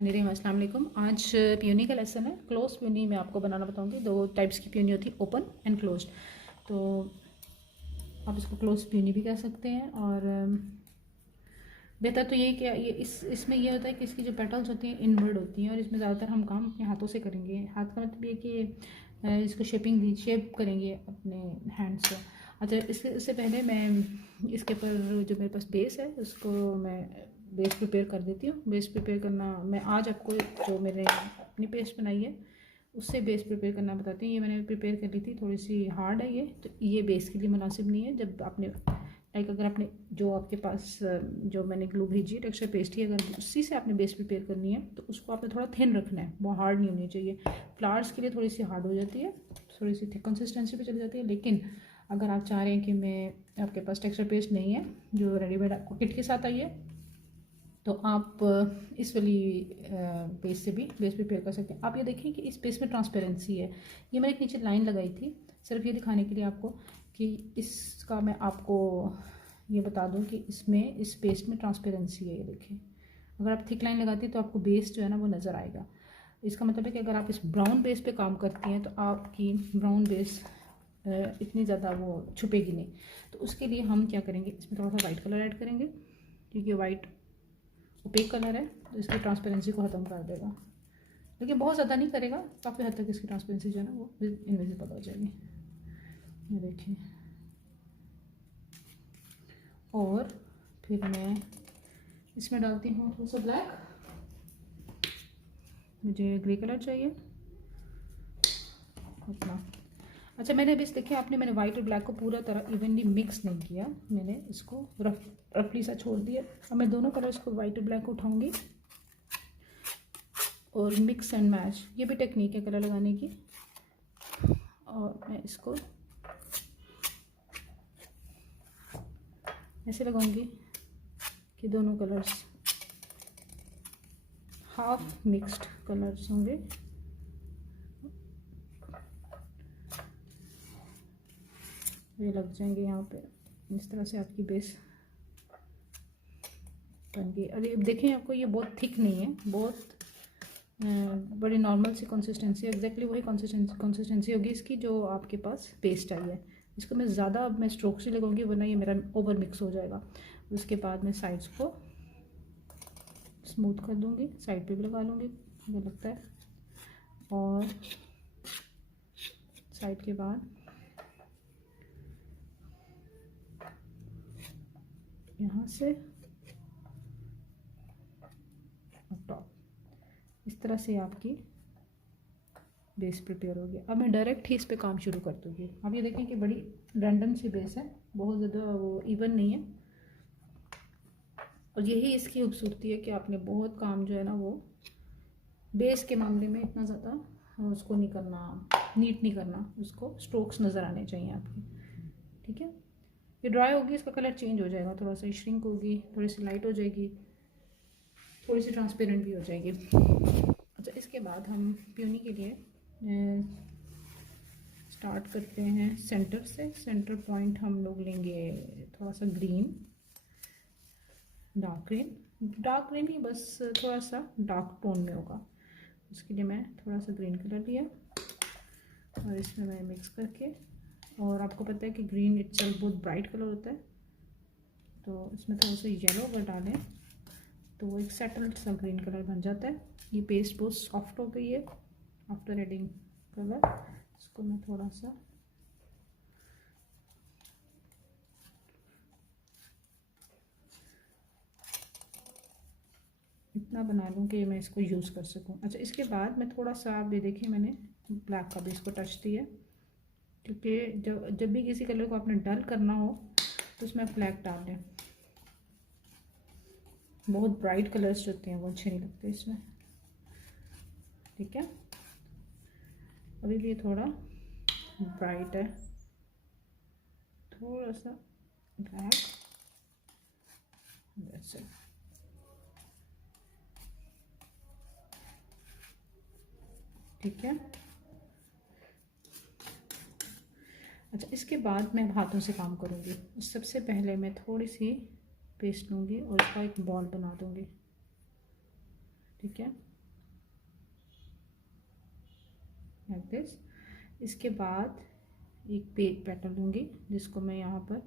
अस्सलाम वालेकुम। आज पियोनी का लेसन है। क्लोज पियोनी मैं आपको बनाना बताऊंगी। दो टाइप्स की पियोनी होती है, ओपन एंड क्लोज्ड। तो आप इसको क्लोज पियोनी भी कह सकते हैं। और बेहतर तो ये कि ये इसमें ये होता है कि इसकी जो पेटल्स होती हैं इनवर्ड होती हैं, और इसमें ज़्यादातर हम काम अपने हाथों से करेंगे। हाथ का मतलब ये कि इसको शेप करेंगे अपने हैंड से। अच्छा, इससे पहले मैं इसके ऊपर जो मेरे पास बेस है उसको मैं बेस प्रिपेयर कर देती हूँ। बेस प्रिपेयर करना मैं आज आपको जो मैंने अपनी पेस्ट बनाई है उससे बेस प्रिपेयर करना बताती हूँ। ये मैंने प्रिपेयर कर ली थी, थोड़ी सी हार्ड है ये, तो ये बेस के लिए मुनासिब नहीं है। जब आपने अगर आपने जो आपके पास जो मैंने ग्लू भेजी है टेक्सचर पेस्ट ही, अगर उसी से आपने बेस प्रिपेयर करनी है तो उसको आपने थोड़ा थिन रखना है, बहुत हार्ड नहीं होनी चाहिए। फ्लावर्स के लिए थोड़ी सी हार्ड हो जाती है, थोड़ी सी थिक कंसिस्टेंसी पे चली जाती है। लेकिन अगर आप चाह रहे हैं कि मैं आपके पास टेक्सचर पेस्ट नहीं है जो रेडीमेड आपको किट के साथ आई है, तो आप इस वाली बेस से भी बेस प्रिपेयर कर सकते हैं। आप ये देखें कि इस बेस में ट्रांसपेरेंसी है। ये मैंने एक नीचे लाइन लगाई थी सिर्फ ये दिखाने के लिए आपको कि इसका मैं आपको ये बता दूं कि इसमें इस पेस्ट में ट्रांसपेरेंसी है। ये देखें, अगर आप थिक लाइन लगाती हैं तो आपको बेस जो है ना वो नज़र आएगा। इसका मतलब है कि अगर आप इस ब्राउन बेस पे काम करती हैं तो आपकी ब्राउन बेस इतनी ज़्यादा वो छुपेगी नहीं। तो उसके लिए हम क्या करेंगे, इसमें थोड़ा सा वाइट कलर ऐड करेंगे क्योंकि वाइट ओपेक कलर है तो इसकी ट्रांसपेरेंसी को ख़त्म कर देगा। लेकिन बहुत ज़्यादा नहीं करेगा, काफ़ी हद तक इसकी ट्रांसपेरेंसी जो है ना वो इनविजिबल हो जाएगी। ये देखिए, और फिर मैं इसमें डालती हूँ थोड़ा सा ब्लैक। मुझे ग्रे कलर चाहिए अपना। अच्छा, मैंने अभी देखिए आपने मैंने वाइट और ब्लैक को पूरा तरह इवनली मिक्स नहीं किया, मैंने इसको रफली सा छोड़ दिया। अब मैं दोनों कलर्स को वाइट और ब्लैक उठाऊंगी और मिक्स एंड मैच, ये भी टेक्निक है कलर लगाने की। और मैं इसको ऐसे लगाऊंगी कि दोनों कलर्स हाफ मिक्स्ड कलर्स होंगे। ये लग जाएंगे यहाँ पे। इस तरह से आपकी बेस बन गई। अरे देखें, आपको ये बहुत थिक नहीं है, बहुत बड़ी नॉर्मल सी कंसिस्टेंसी, एग्जैक्टली वही कंसिस्टेंसी होगी इसकी जो आपके पास पेस्ट आई है। इसको मैं ज़्यादा मैं स्ट्रोक से लगाऊंगी वरना ये मेरा ओवर मिक्स हो जाएगा। उसके बाद मैं साइड्स को स्मूथ कर दूंगी, साइड पे भी लगा लूँगी मुझे लगता है। और साइड के बाद यहाँ से टॉप, इस तरह से आपकी बेस प्रिपेयर हो गया। अब मैं डायरेक्ट ही इस पे काम शुरू कर दूँगी। अब ये देखें कि बड़ी रैंडम सी बेस है, बहुत ज़्यादा वो इवन नहीं है। और यही इसकी खूबसूरती है कि आपने बहुत काम जो है ना वो बेस के मामले में इतना ज़्यादा उसको नहीं करना, नीट नहीं करना, उसको स्ट्रोक्स नज़र आने चाहिए आपके। ठीक है, ये ड्राई होगी, इसका कलर चेंज हो जाएगा, थोड़ा सा श्रिंक होगी, थोड़ी सी लाइट हो जाएगी, थोड़ी सी ट्रांसपेरेंट भी हो जाएगी। अच्छा, इसके बाद हम प्यूनी के लिए स्टार्ट करते हैं सेंटर से। सेंटर पॉइंट हम लोग लेंगे थोड़ा सा ग्रीन, डार्क ग्रीन ही बस, थोड़ा सा डार्क टोन में होगा। उसके लिए मैं थोड़ा सा ग्रीन कलर लिया और इसमें मैं मिक्स करके, और आपको पता है कि ग्रीन इटसेल्फ बहुत ब्राइट कलर होता है, तो इसमें थोड़ा सा येलो अगर डालें तो वो एक सेटल्ड सा ग्रीन कलर बन जाता है। ये पेस्ट बहुत सॉफ्ट हो गई है आफ्टर एडिंग कलर। इसको मैं थोड़ा सा इतना बना लूँ कि मैं इसको यूज़ कर सकूँ। अच्छा, इसके बाद मैं थोड़ा सा, आप ये देखिए मैंने ब्लैक का भी इसको टच दिया, क्योंकि जब भी किसी कलर को आपने डल करना हो तो उसमें ब्लैक डाल दें। बहुत ब्राइट कलर्स जो होते हैं वो अच्छे नहीं लगते इसमें। ठीक है, अभी भी थोड़ा ब्राइट है, थोड़ा सा ब्लैक, दैट्स इट। ठीक है, अच्छा, इसके बाद मैं हाथों से काम करूँगी। सबसे पहले मैं थोड़ी सी पेस्ट लूँगी और इसका एक बॉल बना दूँगी। ठीक है, लाइक दिस। इसके बाद एक पेटल लूँगी जिसको मैं यहाँ पर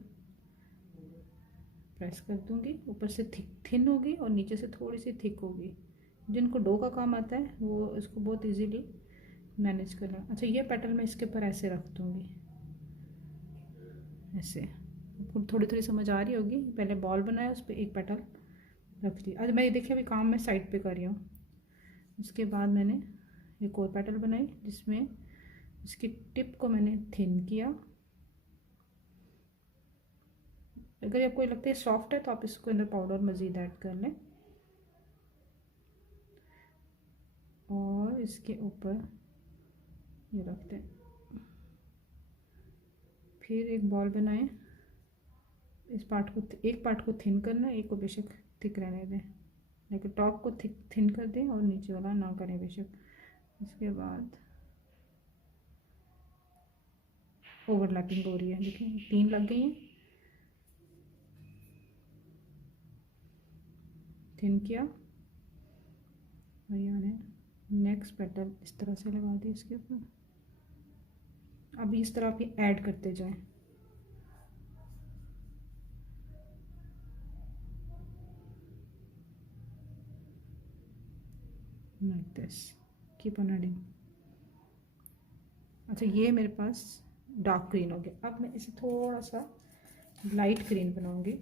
प्रेस कर दूँगी। ऊपर से थिन होगी और नीचे से थोड़ी सी थिक होगी। जिनको डो का काम आता है वो इसको बहुत इजीली मैनेज कर लें। अच्छा, ये पेटल मैं इसके ऊपर ऐसे रख दूँगी, ऐसे। आपको थोड़ी थोड़ी समझ आ रही होगी। पहले बॉल बनाया, उस पर एक पेटल रख ली। अच्छा, मैं ये देखिए अभी काम मैं साइड पे कर रही हूँ। उसके बाद मैंने एक और पेटल बनाई जिसमें इसकी टिप को मैंने थिन किया। अगर आपको लगता है सॉफ्ट है तो आप इसको अंदर पाउडर मज़ीद ऐड कर लें। और इसके ऊपर ये रखते हैं। फिर एक बॉल बनाएं। इस पार्ट को, एक पार्ट को थिन करना है, एक को बेशक थिक रहने दें, लेकिन टॉप को थिन कर दें और नीचे वाला ना करें बेशक। इसके बाद ओवरलैपिंग हो रही है, देखिए 3 लग गई हैं। थिन किया और यानी नेक्स्ट पेटल इस तरह से लगा दी इसके ऊपर। अब इस तरह आप ये ऐड करते जाएं। Like this, keep on adding. अच्छा, ये मेरे पास डार्क ग्रीन हो गया। अब मैं इसे थोड़ा सा लाइट ग्रीन बनाऊंगी।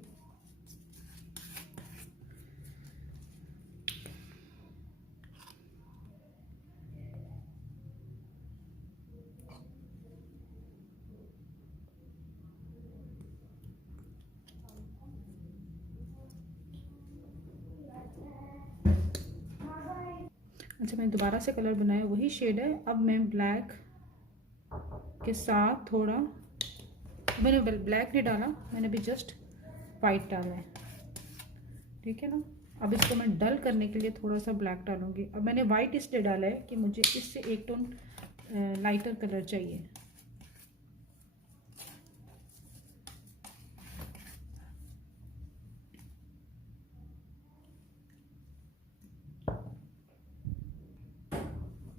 अच्छा, मैंने दोबारा से कलर बनाया, वही शेड है। अब मैं ब्लैक के साथ थोड़ा, मैंने ब्लैक नहीं डाला, मैंने भी जस्ट वाइट डाला है, ठीक है ना। अब इसको मैं डल करने के लिए थोड़ा सा ब्लैक डालूंगी। अब मैंने वाइट इसलिए डाला है कि मुझे इससे एक टोन लाइटर कलर चाहिए।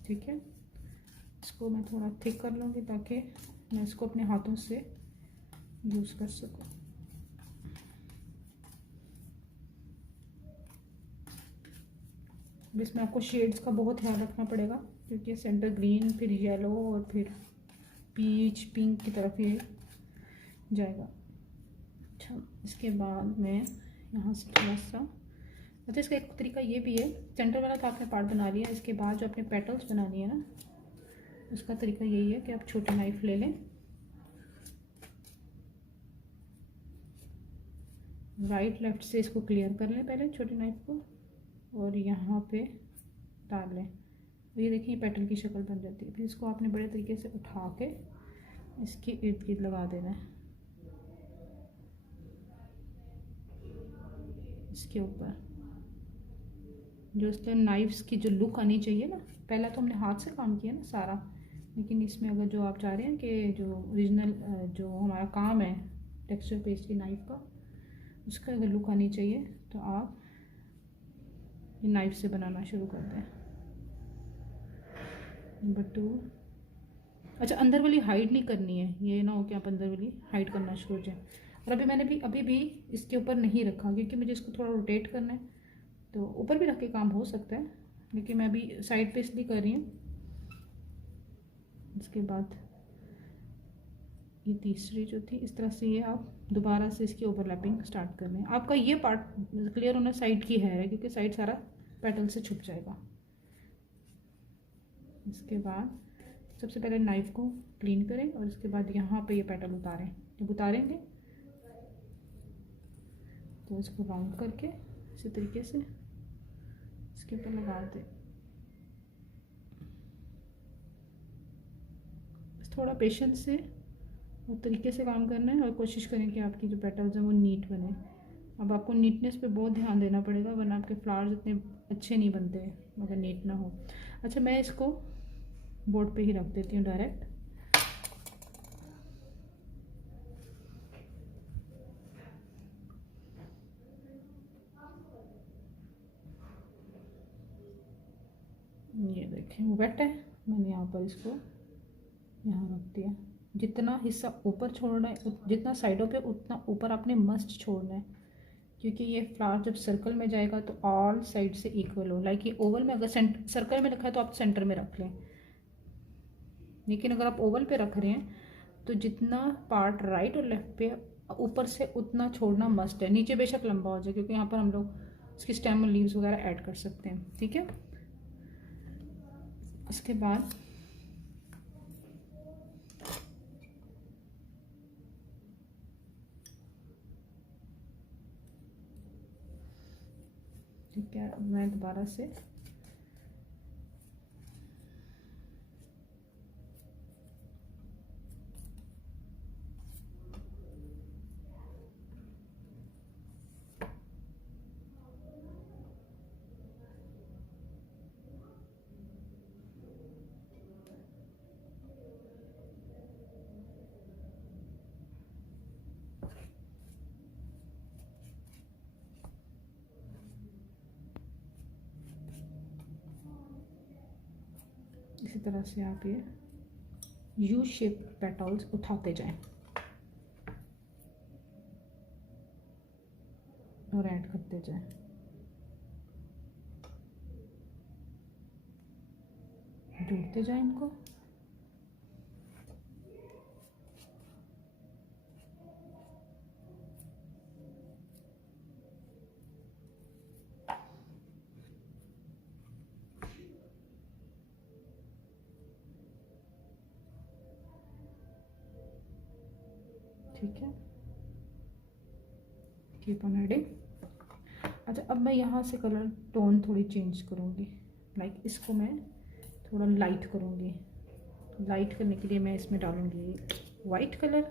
ठीक है, इसको मैं थोड़ा थिक कर लूँगी ताकि मैं इसको अपने हाथों से यूज़ कर सकूँ। इसमें आपको शेड्स का बहुत ध्यान रखना पड़ेगा क्योंकि सेंटर ग्रीन, फिर येलो और फिर पीच पिंक की तरफ ये जाएगा। अच्छा, इसके बाद मैं यहाँ से थोड़ा सा, अच्छा इसका एक तरीका ये भी है, सेंटर वाला तो आपने पार्ट बना लिया, इसके बाद जो आपने पेटल्स बनानी है ना, उसका तरीका यही है कि आप छोटी नाइफ ले लें, राइट लेफ्ट से इसको क्लियर कर लें पहले छोटी नाइफ को, और यहाँ पे डाल लें। ये देखिए पेटल की शक्ल बन जाती है। फिर इसको आपने बड़े तरीके से उठा के इसके इर्द गिर्द लगा देना है, इसके ऊपर। जो इसके नाइफ्स की जो लुक आनी चाहिए ना, पहला तो हमने हाथ से काम किया ना सारा, लेकिन इसमें अगर जो आप चाह रहे हैं कि जो ओरिजिनल जो हमारा काम है टेक्सचर पेस्ट की नाइफ का, उसका अगर लुक आनी चाहिए तो आप ये नाइफ से बनाना शुरू कर दें। नंबर 2, अच्छा अंदर वाली हाइड नहीं करनी है, ये ना हो कि आप अंदर वाली हाइड करना शुरू हो जाए। और अभी भी इसके ऊपर नहीं रखा क्योंकि मुझे इसको थोड़ा रोटेट करना है, तो ऊपर भी रख के काम हो सकता है, लेकिन मैं अभी साइड पे इसलिए कर रही हूँ। इसके बाद ये तीसरी जो थी, इस तरह से ये आप दोबारा से इसकी ओवरलैपिंग स्टार्ट कर लें। आपका ये पार्ट क्लियर होना साइड की है क्योंकि साइड सारा पेटल से छुप जाएगा। इसके बाद सबसे पहले नाइफ को क्लीन करें और इसके बाद यहाँ पे ये पेटल उतारें। जब उतारेंगे तो इसको राउंड करके इसी तरीके से इसके ऊपर लगा दें। थोड़ा पेशेंस से और तरीके से काम करना है और कोशिश करें कि आपकी जो पेटल्स हैं वो नीट बने। अब आपको नीटनेस पे बहुत ध्यान देना पड़ेगा वरना आपके फ्लावर्स इतने अच्छे नहीं बनते अगर नीट ना हो। अच्छा, मैं इसको बोर्ड पे ही रख देती हूँ डायरेक्ट। ये देखें वो वेट है, मैंने यहाँ पर इसको यहाँ रख दिया। जितना हिस्सा ऊपर छोड़ना है, जितना साइडों पे उतना ऊपर आपने मस्ट छोड़ना है, क्योंकि ये फ्लावर जब सर्कल में जाएगा तो ऑल साइड से इक्वल हो। लाइक ये ओवल में अगर सर्कल में रखा है तो आप सेंटर में रख लें, लेकिन अगर आप ओवल पे रख रहे हैं तो जितना पार्ट राइट और लेफ्ट पे ऊपर से उतना छोड़ना मस्ट है। नीचे बेशक लंबा हो जाए, क्योंकि यहाँ पर हम लोग इसकी स्टेम और लीव्स वगैरह ऐड कर सकते हैं। ठीक है, उसके बाद ठीक है, मैं दोबारा से इसी तरह से आप ये यू शेप पेटल्स उठाते जाएं और ऐड करते जाएं। जोड़ते जाएं इनको। ठीक है, कीप ऑन एडिंग। अच्छा, अब मैं यहाँ से कलर टोन थोड़ी चेंज करूँगी। लाइक इसको मैं थोड़ा लाइट करूँगी। लाइट करने के लिए मैं इसमें डालूँगी वाइट कलर,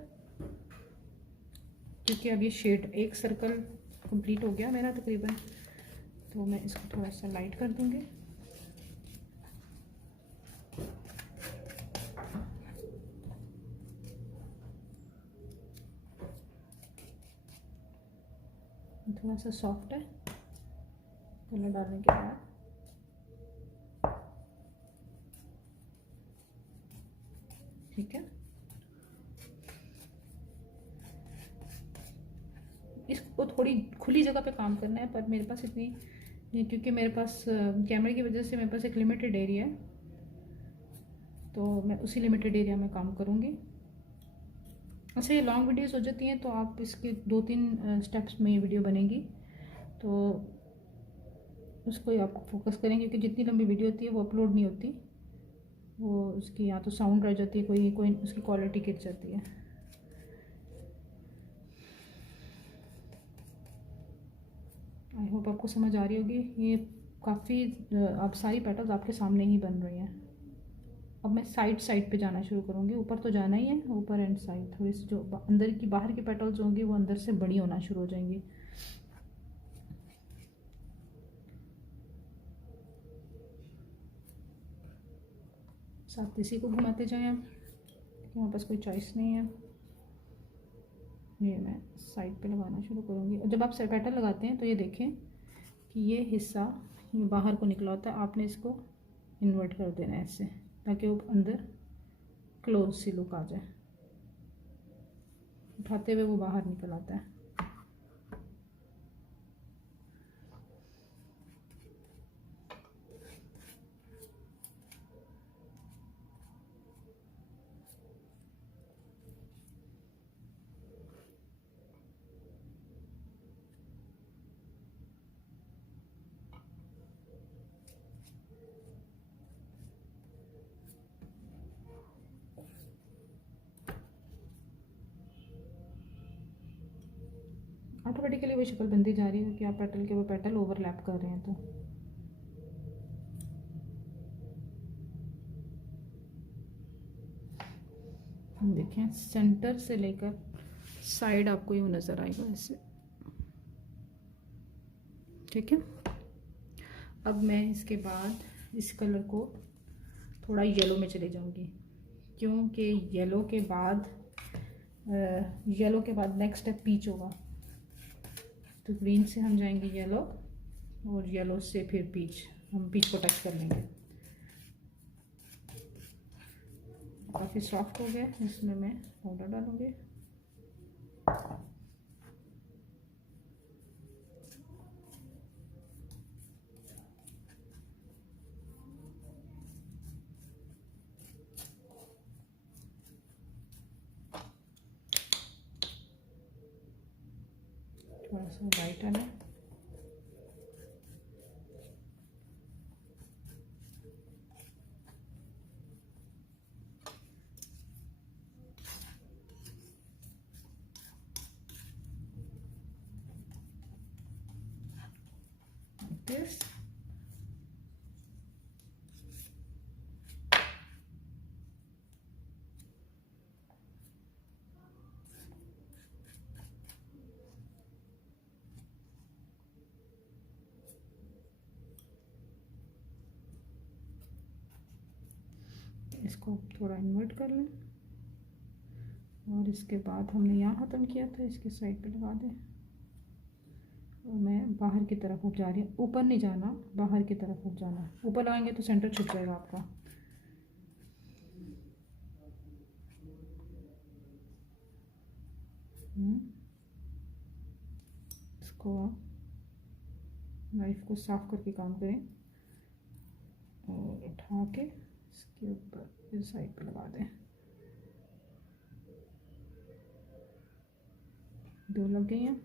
क्योंकि अब ये शेड एक सर्कल कंप्लीट हो गया मेरा तकरीबन, तो मैं इसको थोड़ा सा लाइट कर दूँगी। थोड़ा सा सॉफ्ट है कलर डालने के बाद। ठीक है, इसको थोड़ी खुली जगह पे काम करना है, पर मेरे पास इतनी नहीं, क्योंकि मेरे पास कैमरे की वजह से मेरे पास एक लिमिटेड एरिया है, तो मैं उसी लिमिटेड एरिया में काम करूँगी। अच्छा, ये लॉन्ग वीडियोस हो जाती हैं तो आप इसके 2-3 स्टेप्स में ये वीडियो बनेगी, तो उसको ही आप फोकस करें, क्योंकि जितनी लंबी वीडियो होती है वो अपलोड नहीं होती, वो उसकी या तो साउंड रह जाती है, कोई कोई उसकी क्वालिटी गिर जाती है। आई होप आपको समझ आ रही होगी। ये काफ़ी अब सारी पेटल्स आपके सामने ही बन रही हैं। अब मैं साइड पे जाना शुरू करूँगी। ऊपर तो जाना ही है, ऊपर एंड साइड थोड़ी सी जो अंदर की बाहर की पेटल्स होंगी वो अंदर से बड़ी होना शुरू हो जाएंगी। साथ इसी को घुमाते जाएं आप, हमारे पास कोई चॉइस नहीं है। ये मैं साइड पे लगाना शुरू करूँगी। और जब आप पेटल लगाते हैं तो ये देखें कि ये हिस्सा ये बाहर को निकला होता है, आपने इसको इन्वर्ट कर देना है ऐसे, ताकि वो अंदर क्लोज सी लुक आ जाए। उठाते हुए वो बाहर निकल आता है। ऑटोमेटिकली वो शक्ल बनती जा रही है कि आप पेटल के वो पेटल ओवरलैप कर रहे हैं। तो देखें सेंटर से लेकर साइड आपको यूँ नज़र आएगा ऐसे। ठीक है, अब मैं इसके बाद इस कलर को थोड़ा येलो में चले जाऊंगी, क्योंकि येलो के बाद नेक्स्ट स्टेप पीच होगा। तो ग्रीन से हम जाएंगे येलो, और येलो से फिर पीच, हम पीच को टच कर लेंगे। काफ़ी सॉफ्ट हो गया। इसमें मैं पाउडर डालूँगी। थोड़ा सा लाइटर है। दिस इसको थोड़ा इन्वर्ट कर लें और इसके बाद हमने यहाँ ख़त्म किया था, इसके साइड पे लगा दें। और मैं बाहर की तरफ अब जा रही हूँ, ऊपर नहीं जाना, बाहर की तरफ अब जाना। ऊपर लगाएंगे तो सेंटर छुप जाएगा आपका। इसको नाइफ को साफ करके काम करें और उठा के इसके ऊपर इस साइड पे लगा दें। 2 लग गई हैं।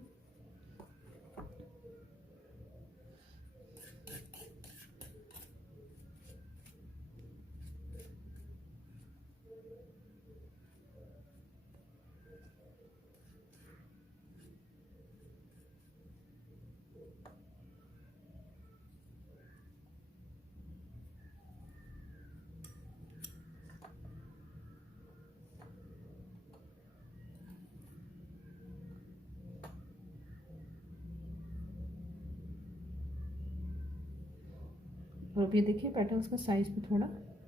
और अब ये देखिए पेटल्स का साइज़ भी थोड़ा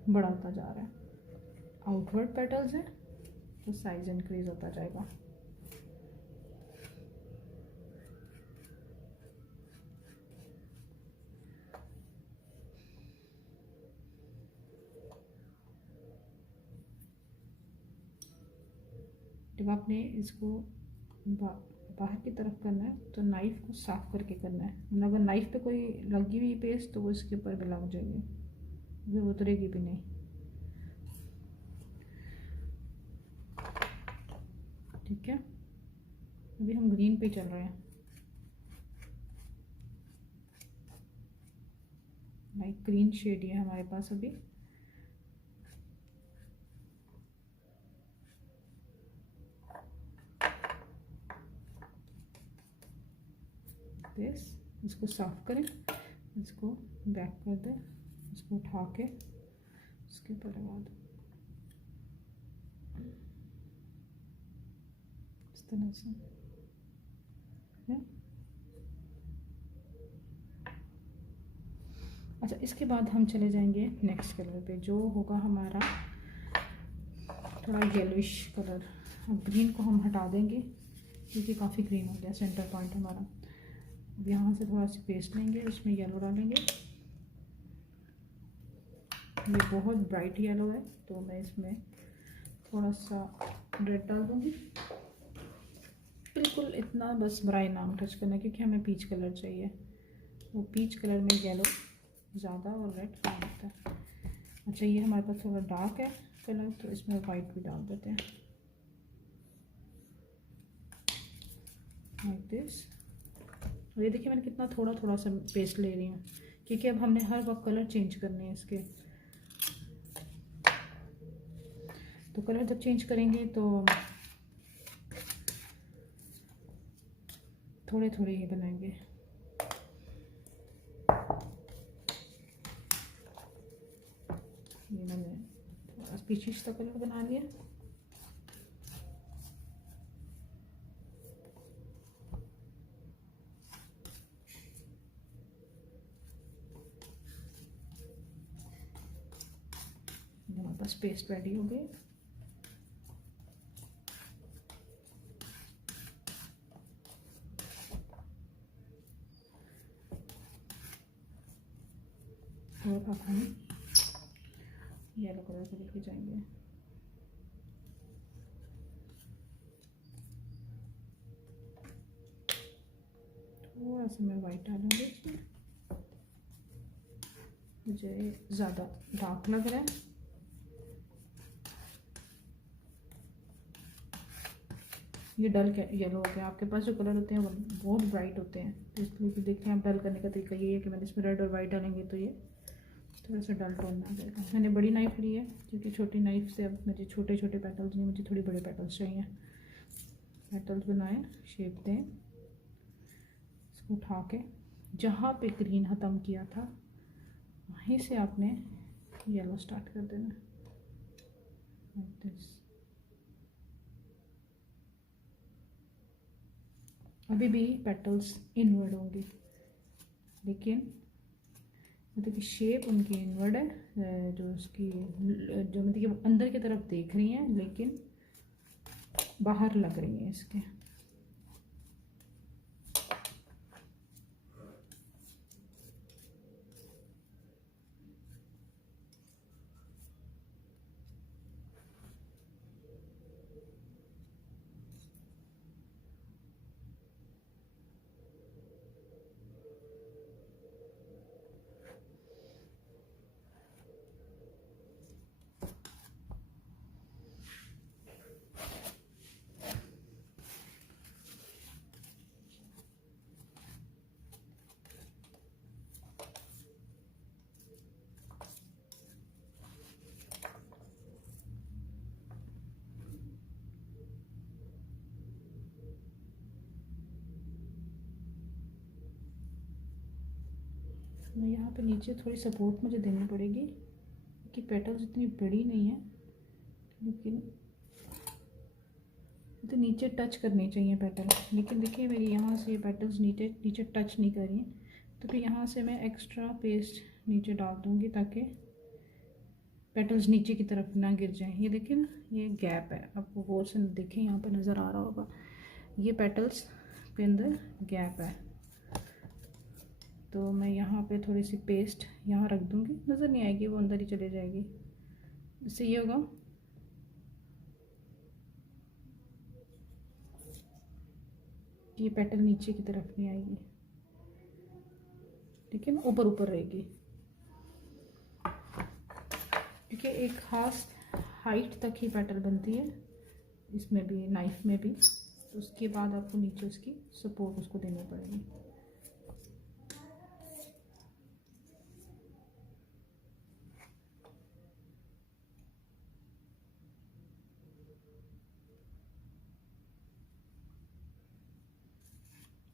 बड़ा होता जा रहा है। आउटवर्ड पेटल्स हैं तो साइज़ इंक्रीज होता जाएगा। जब आपने इसको बाहर की तरफ करना है तो नाइफ़ को साफ करके करना है। अगर नाइफ़ पे कोई लगी हुई पेस्ट तो वो इसके ऊपर भी लग जाएगी, फिर उतरेगी भी नहीं। ठीक है, अभी हम ग्रीन पे चल रहे हैं। लाइट ग्रीन शेड है हमारे पास अभी। इसको साफ करें, इसको बैक कर दें, इसको उठा के इसके ऊपर लगा दें इस तरह से। अच्छा, इसके बाद हम चले जाएंगे नेक्स्ट कलर पे, जो होगा हमारा थोड़ा येलोइश कलर। अब ग्रीन को हम हटा देंगे क्योंकि काफ़ी ग्रीन हो गया सेंटर पॉइंट हमारा। अब यहाँ से थोड़ा सी पेस्ट लेंगे, उसमें येलो डालेंगे। ये बहुत ब्राइट येलो है तो मैं इसमें थोड़ा सा रेड डाल दूँगी। बिल्कुल इतना बस ब्राइट नाम टच करना, क्योंकि हमें पीच कलर चाहिए। वो पीच कलर में येलो ज़्यादा और रेड कम होता है। अच्छा, ये हमारे पास थोड़ा डार्क है कलर तो इसमें वाइट भी डाल देते हैं लाइक दिस। ये देखिए मैंने कितना थोड़ा थोड़ा सा पेस्ट ले रही हूँ, क्योंकि अब हमने हर वक्त कलर चेंज करने हैं इसके। तो कलर जब चेंज करेंगे तो थोड़े थोड़े ही बनाएंगे। ये मैंने थोड़ा स्पीशीज का कलर बना लिया। हमारे पास पेस्ट रेडी हो गई। और अब हम येलो कलर को लेके जाएंगे। सा मैं वाइट डालूँगी इसमें, मुझे ज़्यादा डार्क लग रहा है। ये डल येलो हो गया। आपके पास जो कलर होते हैं वो बहुत ब्राइट होते हैं, तो इसलिए भी देखते हैं आप डल करने का तरीका ये है कि मैंने इसमें रेड और वाइट डालेंगे तो ये थोड़ा सा डल टोन में आ जाएगा। मैंने बड़ी नाइफ़ ली है क्योंकि छोटी नाइफ़ से अब मुझे छोटे छोटे पेटल्स नहीं, मुझे थोड़ी बड़े पेटल्स चाहिए। पेटल्स बनाएं, शेप दें, इसको उठा के जहाँ पे ग्रीन ख़त्म किया था वहीं से आपने येलो स्टार्ट कर देना, लाइक दिस। अभी भी पेटल्स इनवर्ड होंगे, लेकिन मतलब कि शेप उनकी इनवर्ड है, जो उसकी जो मतलब कि अंदर की तरफ देख रही हैं लेकिन बाहर लग रही हैं इसके। मैं यहाँ पे नीचे थोड़ी सपोर्ट मुझे देनी पड़ेगी कि पेटल्स इतनी बड़ी नहीं है, लेकिन तो नीचे टच करनी चाहिए पेटल। लेकिन देखिए मेरी यहाँ से ये पेटल्स नीचे नीचे टच नहीं कर रही हैं, तो फिर यहाँ से मैं एक्स्ट्रा पेस्ट नीचे डाल दूँगी ताकि पेटल्स नीचे की तरफ ना गिर जाएं। ये देखिए ना, ये गैप है, आपको गौर से देखें, यहाँ पर नज़र आ रहा होगा, ये पेटल्स के अंदर गैप है। तो मैं यहाँ पे थोड़ी सी पेस्ट यहाँ रख दूँगी, नज़र नहीं आएगी, वो अंदर ही चले जाएगी। इससे ये होगा ये पेटल नीचे की तरफ नहीं आएगी, ठीक है ना, ऊपर ऊपर रहेगी, क्योंकि एक ख़ास हाइट तक ही पेटल बनती है इसमें भी, नाइफ में भी। तो उसके बाद आपको नीचे उसकी सपोर्ट उसको देनी पड़ेगी।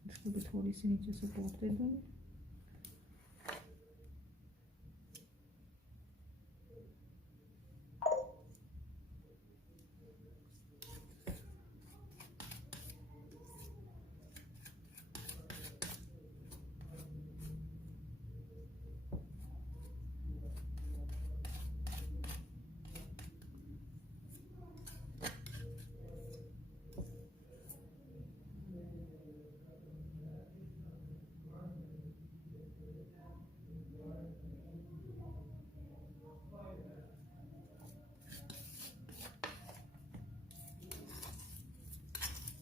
इसको भी थोड़ी सी नीचे सपोर्ट दे दूँगी।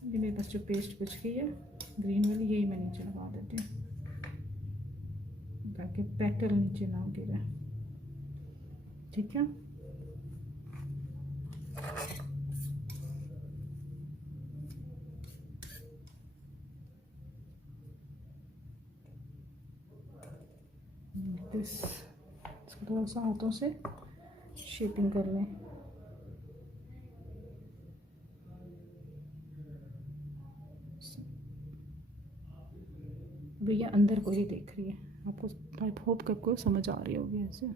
ये मेरे पास जो पेस्ट बच गई है ग्रीन वाली, यही मैं नीचे लगा देती हूँ ताकि पेटल नीचे ना गिरे, ठीक है। इसको थोड़ा सा हाथों से शेपिंग कर लें। भैया अंदर को ही देख रही है, आपको आई होप कि आपको समझ आ रही होगी ऐसे।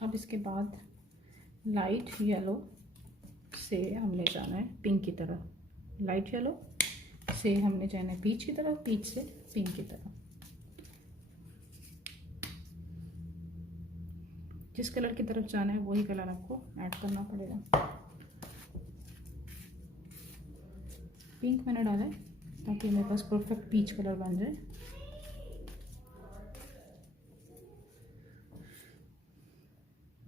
अब इसके बाद लाइट येलो से हमने जाना है पिंक की तरफ, लाइट येलो से हमने जाना है पीच की तरफ, पीच से पिंक की तरफ। जिस कलर की तरफ जाना है वही कलर आपको ऐड करना पड़ेगा। पिंक मैंने डाला है ताकि मेरे पास परफेक्ट पीच कलर बन जाए।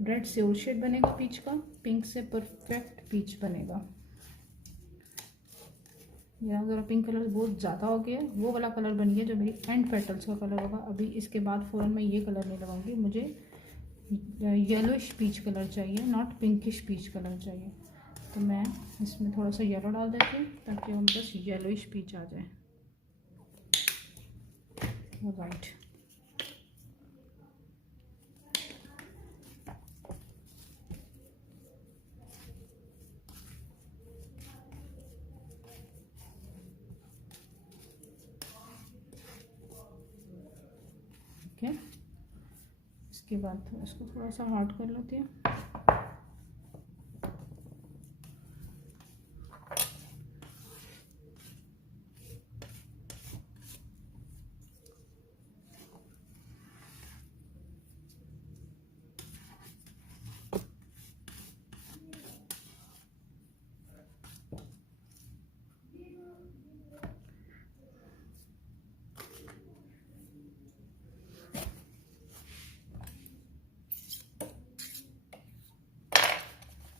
रेड से और शेड बनेगा पीच का, पिंक से परफेक्ट पीच बनेगा। मेरा ज़रा पिंक कलर बहुत ज़्यादा हो गया, वो वाला कलर बन गया जो मेरी एंड पेटल्स का कलर होगा। अभी इसके बाद फ़ौरन मैं ये कलर नहीं लगाऊंगी, मुझे येलोइश पीच कलर चाहिए, नॉट पिंकिश पीच कलर चाहिए। तो मैं इसमें थोड़ा सा येलो डाल देती हूँ ताकि हम बस येलोइश पीच आ जाए। Right, okay. इसके बाद इसको थोड़ा सा हार्ड कर लेती हूँ।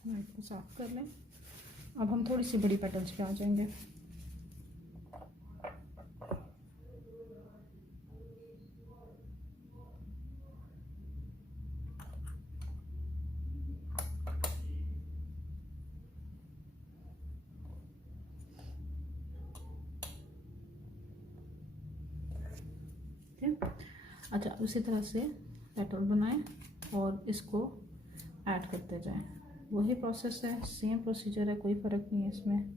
लाइट को साफ कर लें। अब हम थोड़ी सी बड़ी पेटल्स पे आ जाएंगे। अच्छा, उसी तरह से पेटल बनाएं और इसको ऐड करते जाएं। वही प्रोसेस है, सेम प्रोसीजर है, कोई फ़र्क नहीं है इसमें।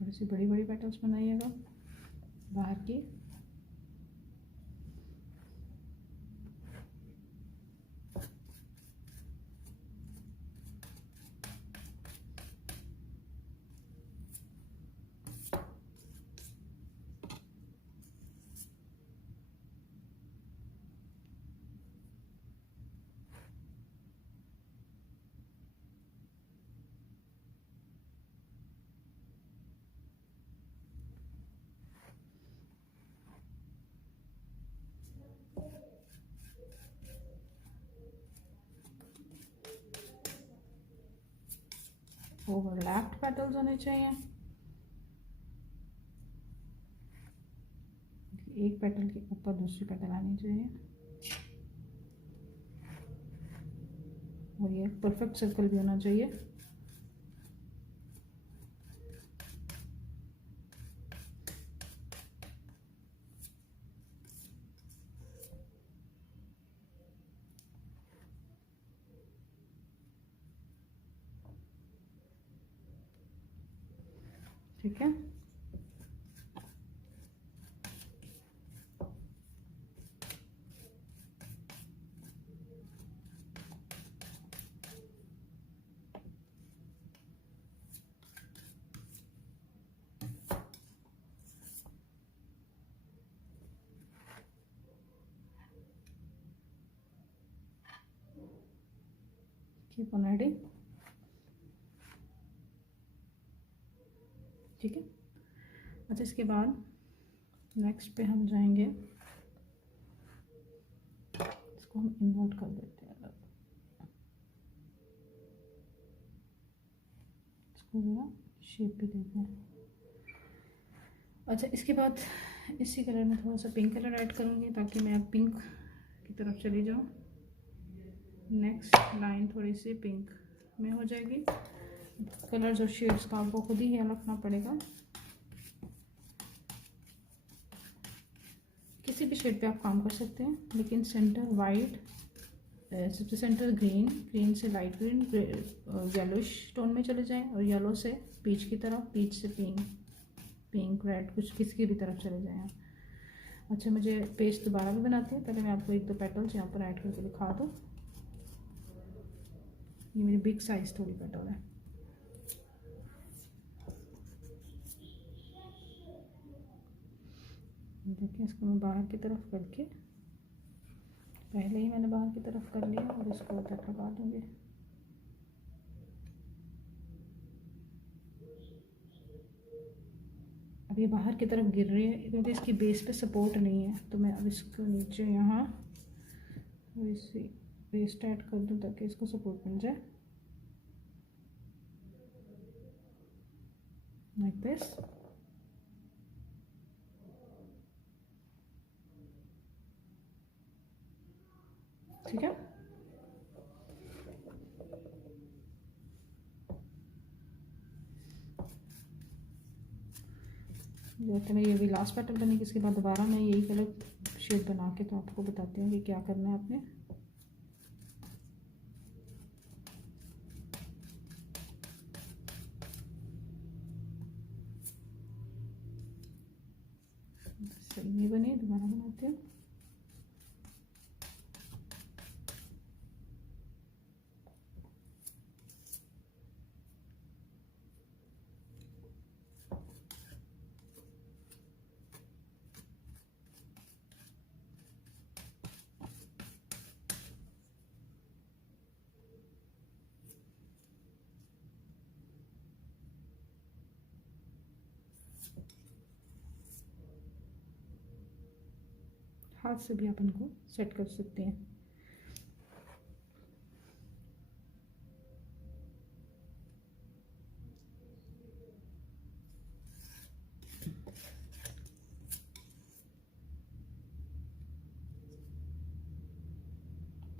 थोड़ी सी बड़ी बड़ी पेटल्स बनाइएगा बाहर की। ओवरलैप्ड पेटल्स होने चाहिए। एक पेटल के ऊपर दूसरी पेटल आनी चाहिए और ये परफेक्ट सर्कल भी होना चाहिए। ठीक है, कीप ऑन एडिंग। ठीक है, अच्छा इसके बाद नेक्स्ट पे हम जाएंगे, इसको हम इन्वर्ट कर देते हैं, इसको जरा शेप भी देते हैं। अच्छा, इसके बाद इसी कलर में थोड़ा सा पिंक कलर ऐड करूँगी ताकि मैं अब पिंक की तरफ चली जाऊँ। नेक्स्ट लाइन थोड़ी सी पिंक में हो जाएगी। कलर्स और शेड्स का आपको खुद ही ख्याल रखना पड़ेगा। किसी भी शेड पे आप काम कर सकते हैं, लेकिन सेंटर वाइट, सबसे सेंटर ग्रीन, ग्रीन से लाइट ग्रीन, येलोइश टोन में चले जाएं और येलो से पीच की तरफ, पीच से पिंक, पिंक रेड, कुछ किसी भी तरफ चले जाएं आप। अच्छा, मुझे पेज दोबारा भी बनाती हूँ, पहले मैं आपको एक दो पेटल्स यहाँ पर ऐड करके दिखा दूँ। ये मेरी बिग साइज थोड़ी पेटल है। देखिए, इसको मैं बाहर की तरफ करके पहले ही मैंने बाहर की तरफ कर लिया और इसको उधर लगा दूँगी। अब ये बाहर की तरफ गिर रही है क्योंकि इसकी बेस पे सपोर्ट नहीं है, तो मैं अब इसको नीचे यहाँ वैसे पेस्ट ऐड कर दूँ ताकि इसको सपोर्ट मिल जाए, लाइक दिस। ठीक है, जैसे मेरी अभी लास्ट पैटर्न बनेगी, इसके बाद दोबारा मैं यही कलर शेड बना के तो आपको बताती हूँ कि क्या करना है आपने। सही नहीं बनी, दोबारा बनाती हूँ। हाथ से भी आप इनको सेट कर सकते हैं।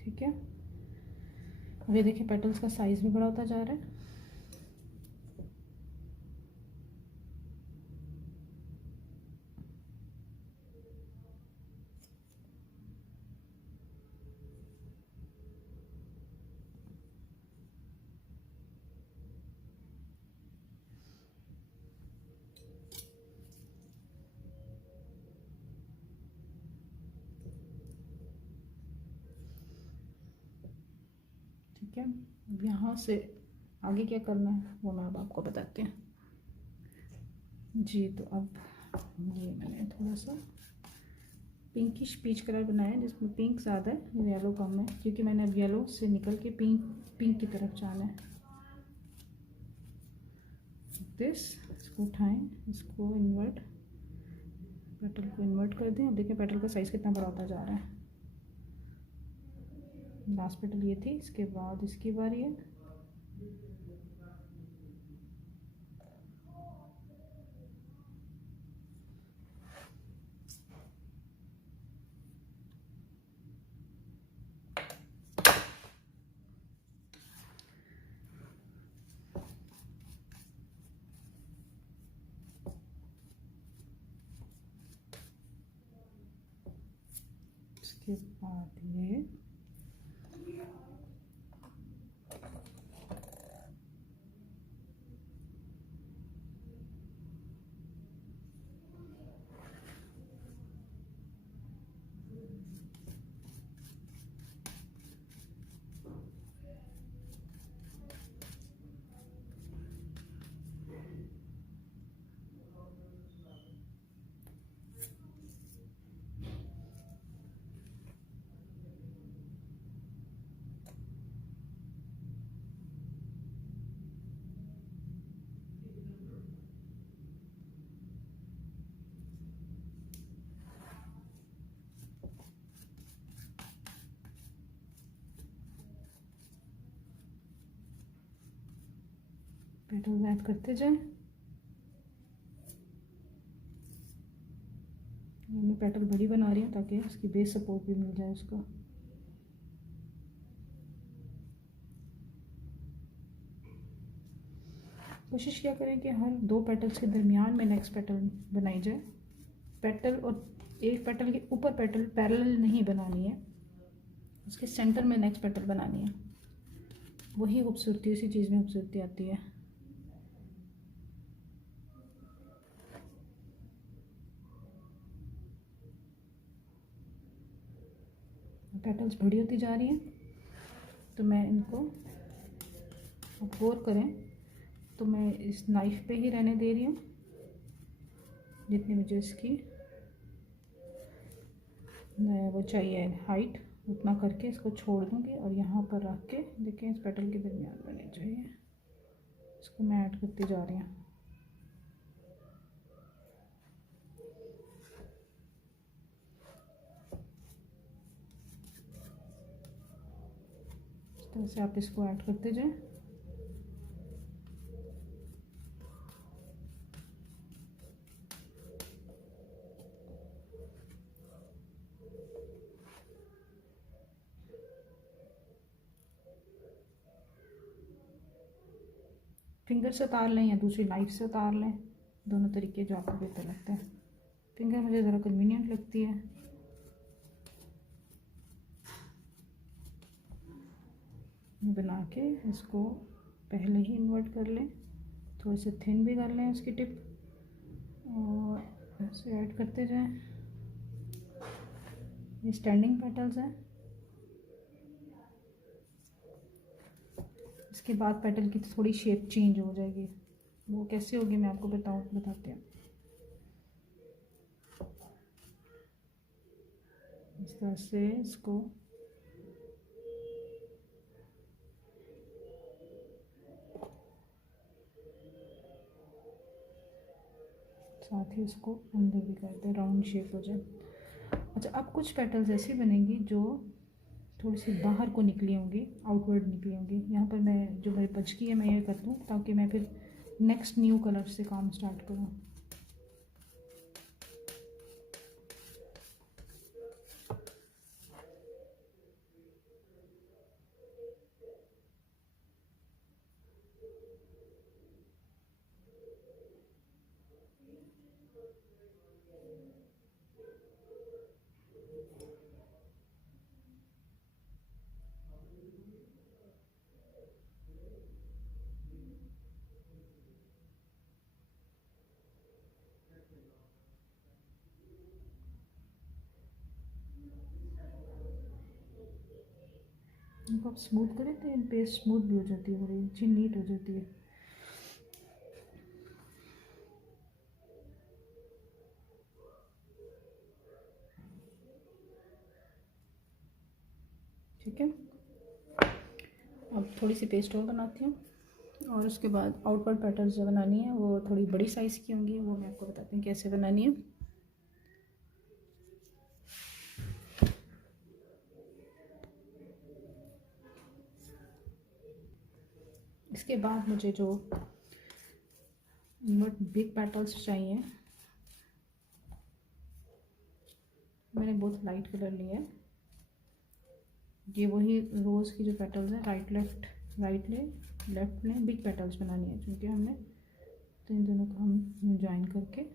ठीक है, अब ये देखिए पेटल्स का साइज भी बड़ा होता जा रहा है। ठीक है, अब यहाँ से आगे क्या करना है वो मैं अब आपको बताती हूँ जी। तो अब ये मैंने थोड़ा सा पिंकिश पीच कलर बनाया है जिसमें पिंक ज़्यादा है, येलो कम है, क्योंकि मैंने अब येलो से निकल के पिंक की तरफ जाना है। इसको उठाएं, इसको इन्वर्ट, पेटल को इन्वर्ट कर दें। अब देखिए पेटल का साइज़ कितना बड़ा होता जा रहा है। लास्ट पेटल ये थी, इसके बाद इसकी बारी है। इसके बाद ये पेटल ऐड करते जाएं। मैं पेटल बड़ी बना रही हूँ ताकि उसकी बेस सपोर्ट भी मिल जाए उसको। कोशिश क्या करें कि हर दो पेटल्स के दरमियान में नेक्स्ट पेटल बनाई जाए। पेटल और एक पेटल के ऊपर पेटल पैरेलल नहीं बनानी है, उसके सेंटर में नेक्स्ट पेटल बनानी है। वही खूबसूरती, उसी चीज़ में खूबसूरती आती है। पेटल्स बड़ी होती जा रही हैं तो मैं इनको, अब गौर करें तो मैं इस नाइफ पे ही रहने दे रही हूँ। जितनी मुझे इसकी वो चाहिए हाइट उतना करके इसको छोड़ दूँगी और यहाँ पर रख के देखिए इस पेटल के दरमियान रहने चाहिए। इसको मैं ऐड करती जा रही हूँ। इस तरह से आप इसको ऐड करते जाएं। फिंगर से उतार लें या दूसरी नाइफ से उतार लें, दोनों तरीके जो आपको बेहतर लगता है। फिंगर मुझे ज़रा कन्वीनियंट लगती है। बना के इसको पहले ही इन्वर्ट कर लें, थोड़े से थिन भी कर लें उसकी टिप और ऐसे ऐड करते जाएं। ये स्टैंडिंग पेटल्स हैं। इसके बाद पेटल की थोड़ी शेप चेंज हो जाएगी, वो कैसे होगी मैं आपको बताते हैं। इस तरह से इसको साथ ही इसको अंदर भी कर दें, राउंड शेप हो जाए। अच्छा, अब कुछ पेटल्स ऐसी बनेंगी जो थोड़ी सी बाहर को निकली होंगी, आउटवर्ड निकली होंगी। यहाँ पर मैं जो मेरी बच की है मैं ये कर दूँ ताकि मैं फिर नेक्स्ट न्यू कलर से काम स्टार्ट करूँ। इनको आप स्मूथ करें तो इन पेस्ट स्मूथ भी हो जाती है, बड़ी अच्छी नीट हो जाती है। ठीक है, अब थोड़ी सी पेस्ट और बनाती हूँ और उसके बाद आउटवर्ड पैटर्न्स जो बनानी है वो थोड़ी बड़ी साइज़ की होंगी, वो मैं आपको बताती हूँ कैसे बनानी है। इसके बाद मुझे जो बिग पेटल्स चाहिए, मैंने बहुत लाइट कलर लिया है। ये वही रोज़ की जो पेटल्स हैं, राइट लेफ्ट में बिग पेटल्स बनानी है क्योंकि हमने तो इन दोनों को हम ज्वाइन करके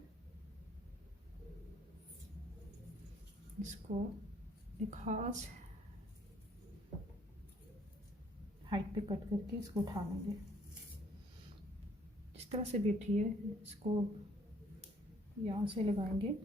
इसको एक खास हाइट पे कट करके इसको उठा लेंगे। इस तरह से बैठी है, इसको यहाँ से लगाएंगे।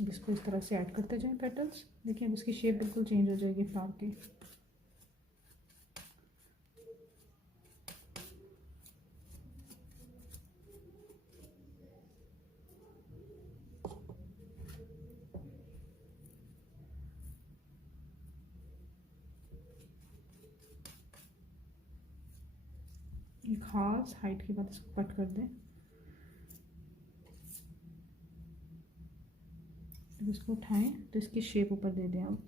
इसको इस तरह से ऐड करते जाएं पेटल्स। देखिए अब इसकी शेप बिल्कुल चेंज हो जाएगी फ्लावर की। एक खास हाइट के बाद इसको कट कर दें। जब इसको उठाएं तो इसकी शेप ऊपर दे दें आप।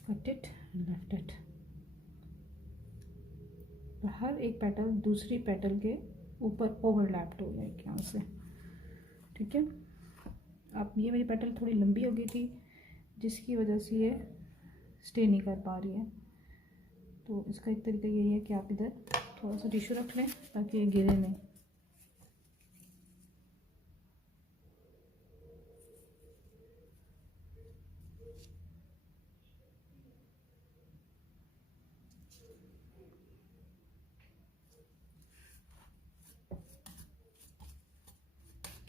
Cut it and left it. हर एक पेटल दूसरी पेटल के ऊपर ओवरलैप्ड हो जाएगी यहाँ से, ठीक है। अब ये मेरी पेटल थोड़ी लंबी हो गई थी जिसकी वजह से ये स्टे नहीं कर पा रही है। तो इसका एक तरीका यही है कि आप इधर थोड़ा सा टिश्यू रख लें ताकि ये गिरे नहीं।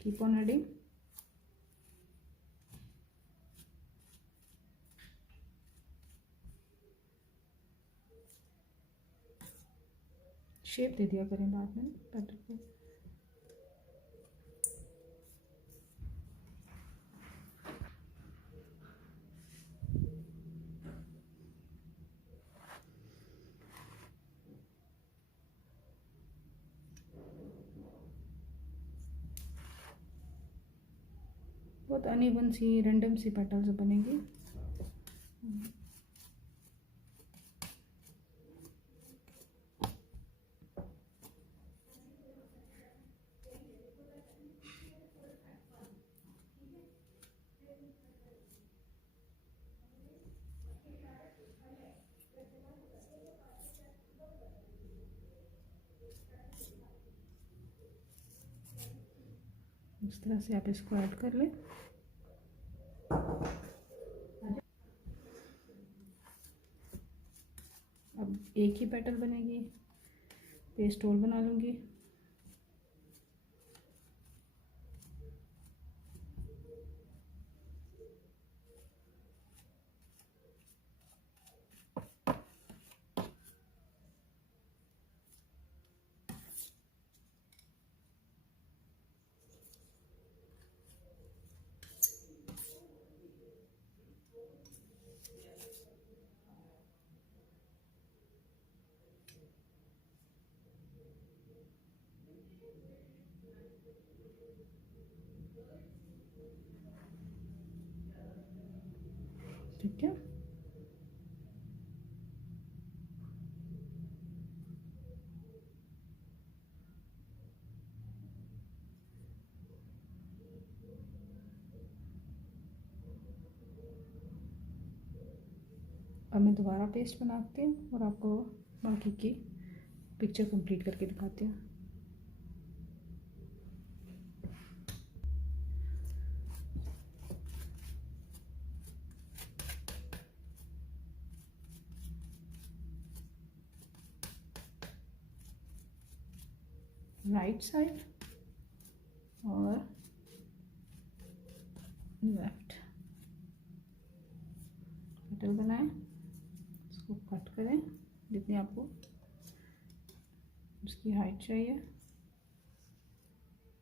Keep on adding. शेप दे दिया करें बाद में पेटल को। बहुत अनइवन सी रैंडम सी पेटल्स बनेगी। इस तरह से आप इसको ऐड कर लें। अब एक ही पेटल बनेगी, पेस्ट रोल बना लूँगी। ठीक है, अब मैं दोबारा पेस्ट बनाती हूँ और आपको बाकी की पिक्चर कंप्लीट करके दिखाती हूँ। राइट साइड और लेफ्ट पेटल बनाएं, इसको कट करें जितनी आपको उसकी हाइट चाहिए।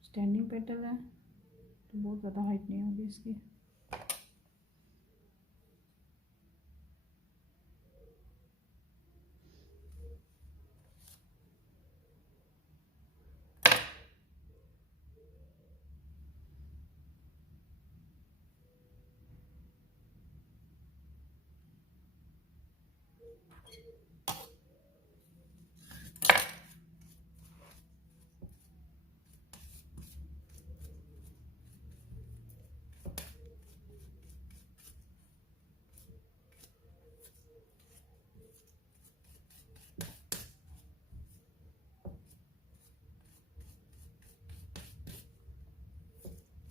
स्टैंडिंग पेटल है तो बहुत ज़्यादा हाइट नहीं होगी इसकी।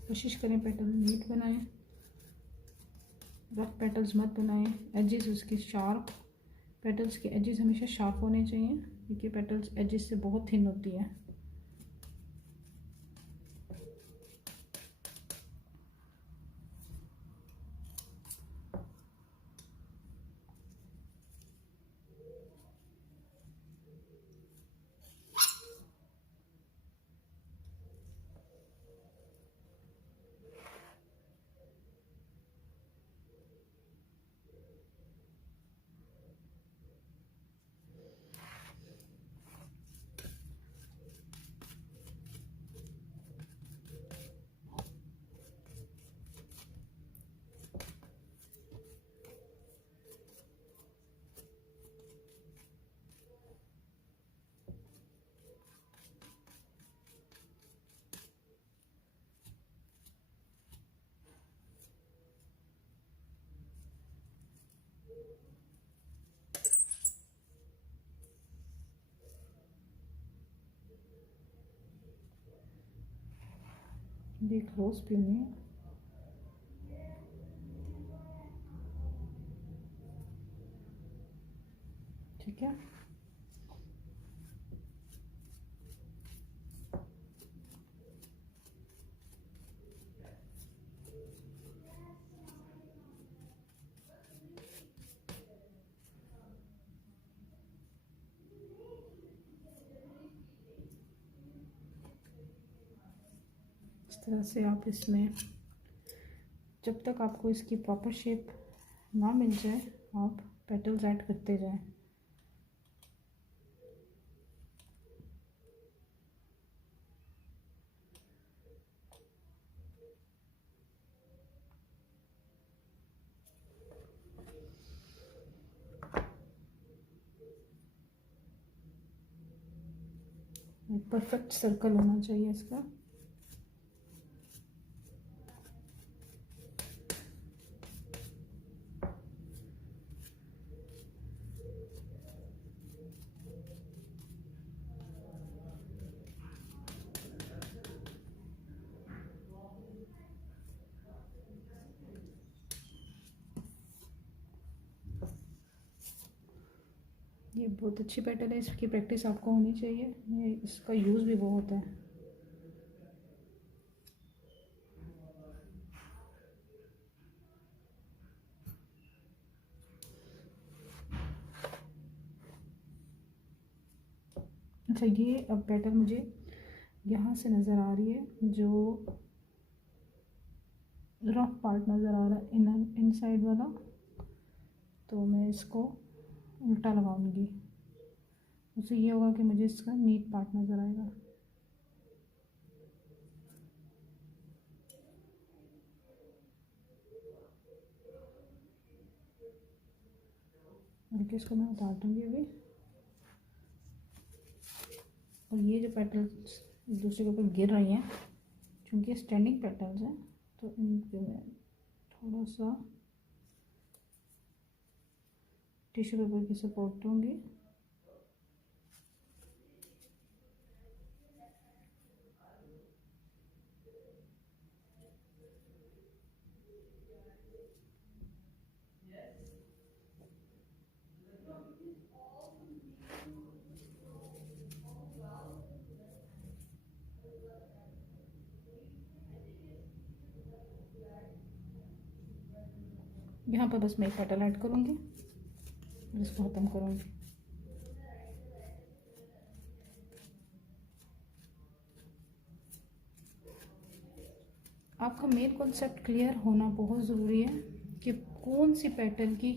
कोशिश करें पेटल नीट बनाएं, रफ पेटल्स मत बनाएं। एजेस उसके शार्प, पेटल्स के एजेस हमेशा शार्प होने चाहिए क्योंकि पेटल्स एजेस से बहुत थिन होती है। ये क्लोज प्यूनी है। ठीक है, इस तरह से आप इसमें जब तक आपको इसकी प्रॉपर शेप ना मिल जाए आप पेटल्स ऐड करते जाएं। परफेक्ट सर्कल होना चाहिए इसका। ये बहुत अच्छी पैटर्न है, इसकी प्रैक्टिस आपको होनी चाहिए, ये इसका यूज़ भी बहुत है। अच्छा, ये अब पैटर्न मुझे यहाँ से नज़र आ रही है, जो रफ पार्ट नज़र आ रहा है इन साइड वाला, तो मैं इसको उल्टा लगाऊंगी। उससे ये होगा कि मुझे इसका नीट पार्ट नज़र आएगा। बल्कि इसको मैं उतार दूँगी अभी। और ये जो पेटल्स एक दूसरे के ऊपर गिर रही हैं, क्योंकि स्टैंडिंग पेटल्स हैं, तो इनको मैं थोड़ा सा टिश्यू पेपर की सपोर्ट दूँगी। यहाँ पर बस मैं एक पेटल ऐड करूँगी और इसको ख़त्म करूँगी। आपका मेन कॉन्सेप्ट क्लियर होना बहुत ज़रूरी है कि कौन सी पैटर्न की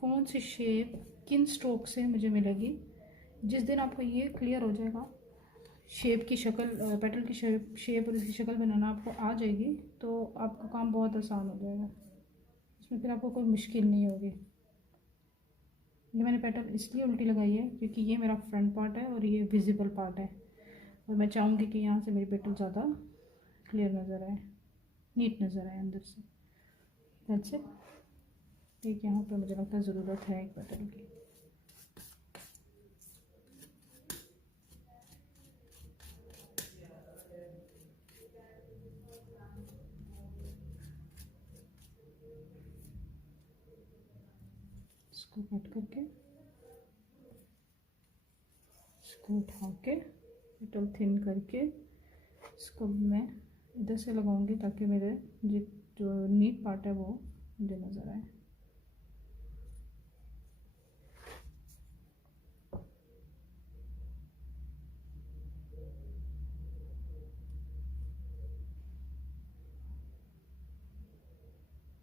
कौन सी शेप किन स्ट्रोक से मुझे मिलेगी। जिस दिन आपको ये क्लियर हो जाएगा, शेप की शक्ल, पेटल की शेप और इसकी शक्ल बनाना आपको आ जाएगी, तो आपका काम बहुत आसान हो जाएगा। इसमें फिर आपको कोई मुश्किल नहीं होगी। ये मैंने पेटल इसलिए उल्टी लगाई है क्योंकि ये मेरा फ्रंट पार्ट है और ये विजिबल पार्ट है, और मैं चाहूँगी कि यहाँ से मेरी पेटल ज़्यादा क्लियर नज़र आए, नीट नज़र आए अंदर से। That's it. एक यहाँ पर मुझे लगता है ज़रूरत है एक पेटल की। इसको कट करके इसको उठा के पेटल थिन करके इसको मैं इधर से लगाऊंगी, ताकि मेरे जो नीट पार्ट है वो मुझे नज़र आए।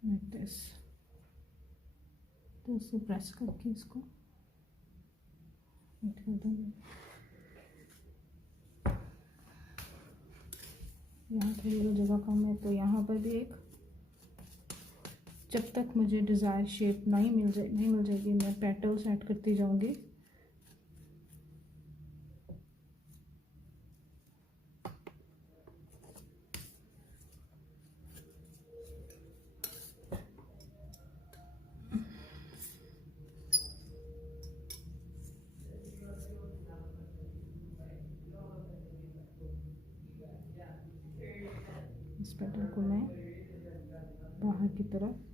Like this. तो इससे प्रेस करके इसको हिट कर दूँगी। यहाँ थोड़ी जो जगह कम है, तो यहाँ पर भी एक, जब तक मुझे डिज़ायर शेप नहीं मिल जाएगी मैं पेटल्स ऐड करती जाऊँगी। इस बाहर की तरफ।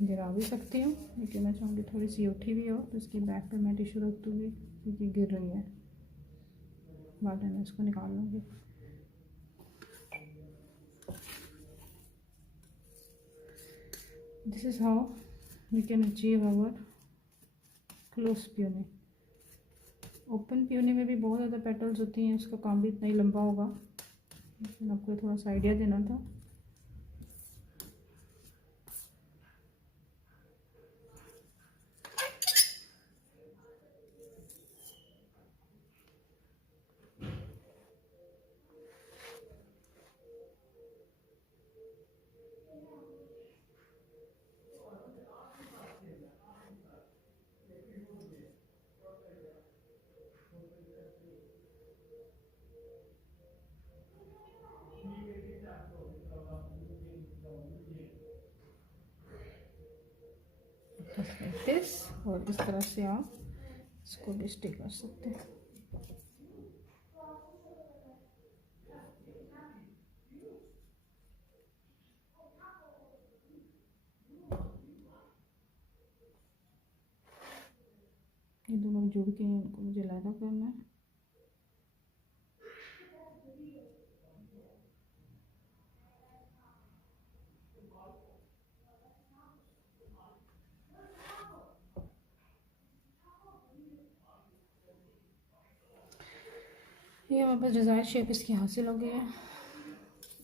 गिरा भी सकती हूँ, लेकिन मैं चाहूँगी थोड़ी सी उठी भी हो तो इसकी बैक पे मैं टिश्यू रख दूँगी, क्योंकि गिर रही है। बाद में मैं इसको निकाल लूँगी। This is how we can achieve our close प्यूनी। ओपन प्यूनी में भी बहुत ज़्यादा पेटल्स होती हैं, उसका काम भी इतना ही लंबा होगा, लेकिन आपको थोड़ा सा आइडिया देना था। दिस और इस तरह से आप इसको भी स्टिक कर सकते हैं। ये दोनों जुड़ के हैं, इनको मुझे लहदा करना है। ये हमारे पास डिज़ायर शेप इसकी हासिल हो गई है।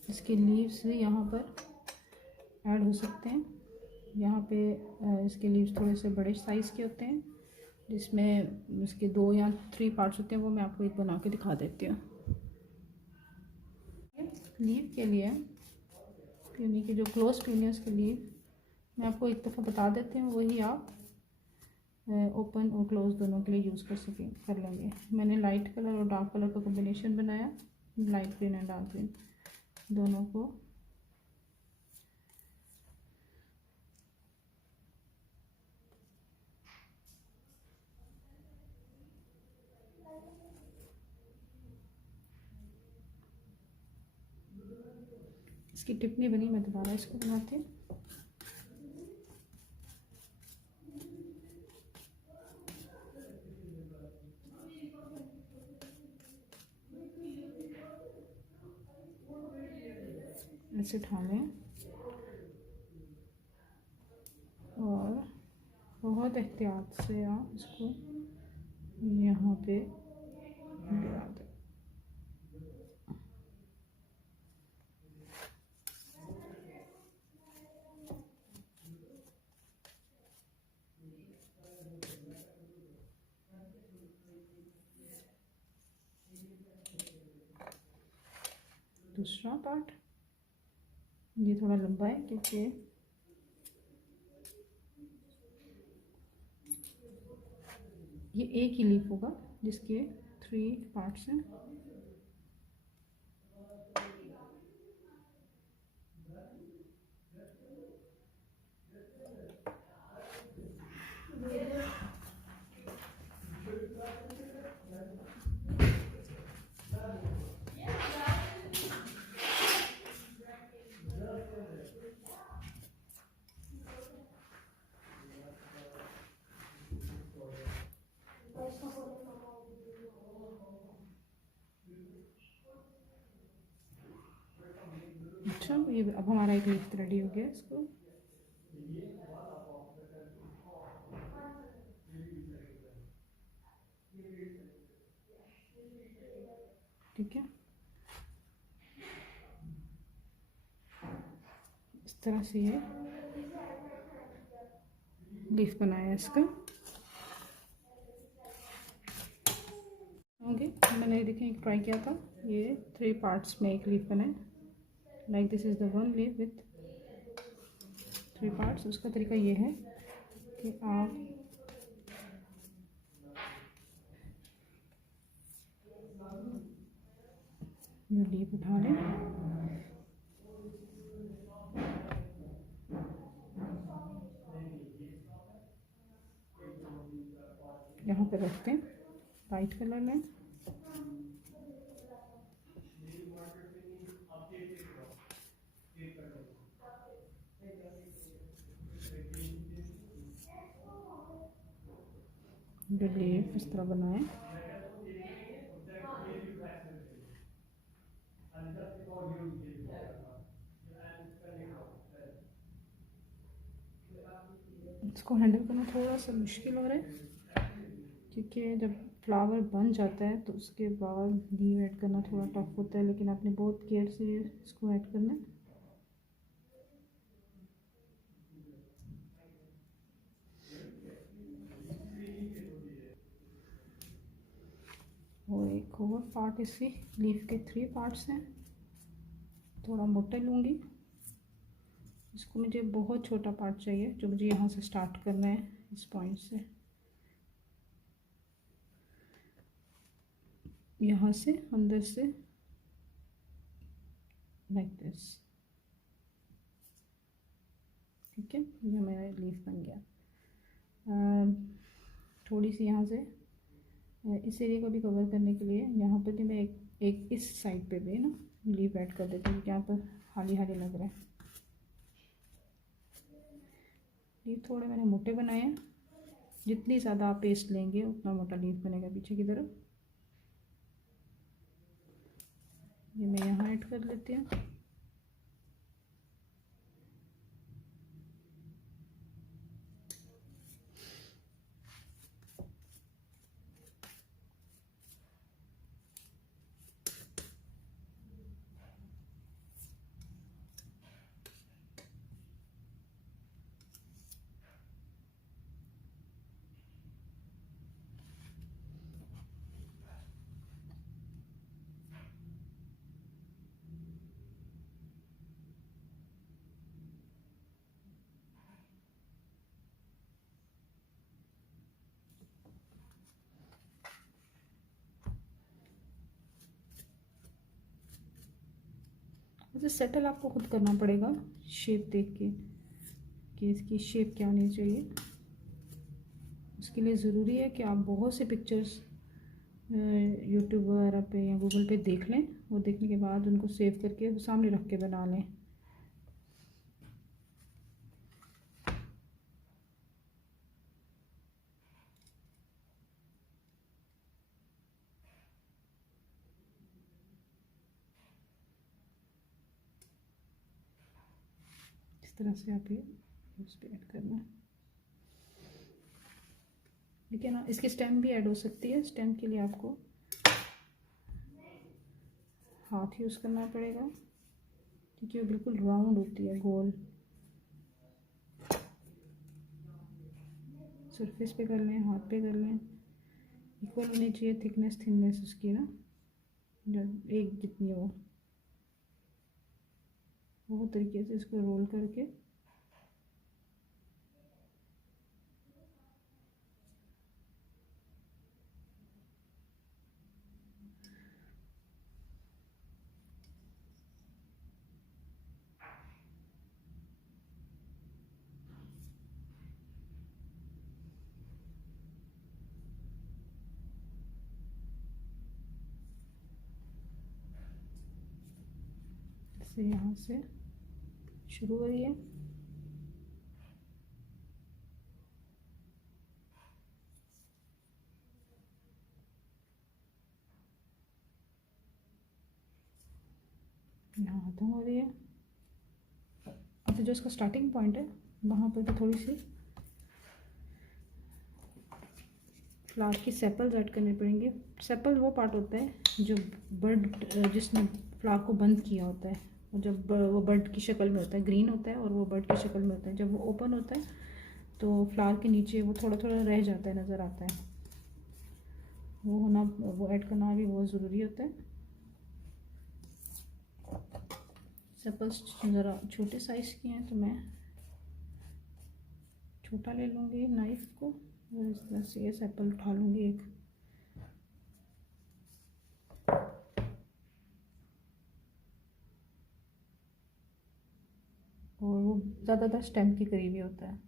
इसके लीव्स यहाँ पर ऐड हो सकते हैं। यहाँ पे इसके लीव्स थोड़े से बड़े साइज़ के होते हैं, जिसमें इसके 2 या 3 पार्ट्स होते हैं। वो मैं आपको एक बना के दिखा देती हूँ। लीव के लिए प्यूनी के जो क्लोज प्यूनी है उसके लीव मैं आपको एक दफ़ा बता देती हूँ, वही आप ओपन और क्लोज दोनों के लिए यूज़ कर लेंगे। मैंने लाइट कलर और डार्क कलर का कॉम्बिनेशन बनाया, light green and dark green दोनों को। इसकी टिप नहीं बनी, मैं दोबारा इसको बनाती हूँ। ऐसे उठा लें और बहुत एहतियात से आप इसको यहाँ पे गिरा दें। दूसरा पार्ट ये थोड़ा लंबा है, क्योंकि ये एक ही लीफ होगा जिसके 3 पार्ट्स हैं। अच्छा, ये अब हमारा एक लीफ रेडी हो गया। इसको ठीक है, इस तरह से ये लीफ बनाया इसका। ओके, मैंने देखें एक ट्राई किया था, ये 3 पार्ट्स में एक लीफ बनाए। Like this is the one leaf with 3 parts. उसका तरीका ये है कि आप ये लीफ उठा लें, यहाँ पे रखते हैं, वाइट कलर में जो लीफ इस तरह बनाएं। इसको हैंडल करना थोड़ा सा मुश्किल हो रहा है क्योंकि जब फ्लावर बन जाता है तो उसके बाद लीव ऐड करना थोड़ा टफ होता है, लेकिन आपने बहुत केयर से इसको ऐड करना है। और एक और पार्ट, इसी लीफ के 3 पार्ट्स हैं। थोड़ा मोटा लूँगी इसको, मुझे बहुत छोटा पार्ट चाहिए जो मुझे यहाँ से स्टार्ट करना है, इस पॉइंट से, यहाँ से अंदर से लाइक दिस। ठीक है, ये मेरा लीफ बन गया। थोड़ी सी यहाँ से इस एरिया को भी कवर करने के लिए यहाँ पर भी मैं एक इस साइड पे भी ना लीफ ऐड कर देती हूँ, यहाँ पर खाली खाली लग रहा है। लीफ थोड़े मैंने मोटे बनाए हैं, जितनी ज़्यादा आप पेस्ट लेंगे उतना मोटा लीफ बनेगा पीछे की तरफ। ये मैं यहाँ ऐड कर लेती हूँ। वैसे सेटल आपको खुद करना पड़ेगा शेप देख के कि इसकी शेप क्या होनी चाहिए। उसके लिए ज़रूरी है कि आप बहुत से पिक्चर्स यूट्यूब वगैरह पे या गूगल पे देख लें, वो देखने के बाद उनको सेव करके सामने रख के बना लें। इस तरह से आप ये उस पर ऐड करना है। ठीक है ना, इसकी स्टेम भी ऐड हो सकती है। स्टेम के लिए आपको हाथ यूज़ करना पड़ेगा क्योंकि वो बिल्कुल राउंड होती है, गोल। सरफेस पे कर लें, हाथ पे कर लें, इक्वल होनी चाहिए थिकनेस थिननेस उसकी ना, जब एक जितनी हो वो तरीके से इसको रोल करके से यहाँ से शुरू हो रही है। यहाँ खत्म हो रही है। अच्छा, जो इसका स्टार्टिंग पॉइंट है वहाँ पर भी थोड़ी सी फ्लावर की सेपल्स ऐड करने पड़ेंगे। सेपल वो पार्ट होता है जो बर्ड जिसने फ्लावर को बंद किया होता है, और जब वो बर्ड की शक्ल में होता है, ग्रीन होता है और वो बर्ड की शक्ल में होता है, जब वो ओपन होता है तो फ्लावर के नीचे वो थोड़ा थोड़ा रह जाता है, नज़र आता है। वो होना, वो ऐड करना भी बहुत ज़रूरी होता है। सेपल्स ज़रा छोटे साइज़ की हैं तो मैं छोटा ले लूँगी नाइफ़ को और इस तरह से ये सेपल उठा लूँगी एक। और वो ज़्यादातर स्टेम के करीब ही होता है।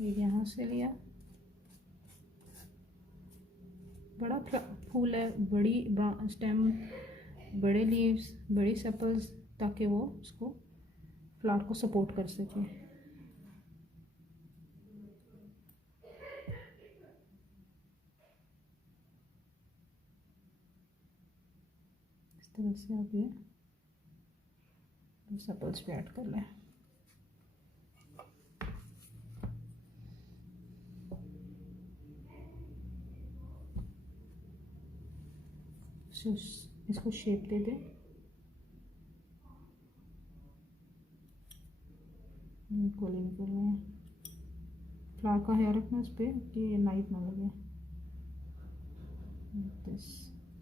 ये यहाँ से लिया, बड़ा फूल है, बड़ी स्टेम, बड़े लीव्स, बड़ी सेपल्स, ताकि वो उसको फ्लावर को सपोर्ट कर सके। तरह से आप ये सपल्स भी ऐड कर लें। इसको शेप दे दें। इक्वली निकल रहे हैं। फ्लावर का ख्याल रखना उस पर कि ये नाइफ ना लगे।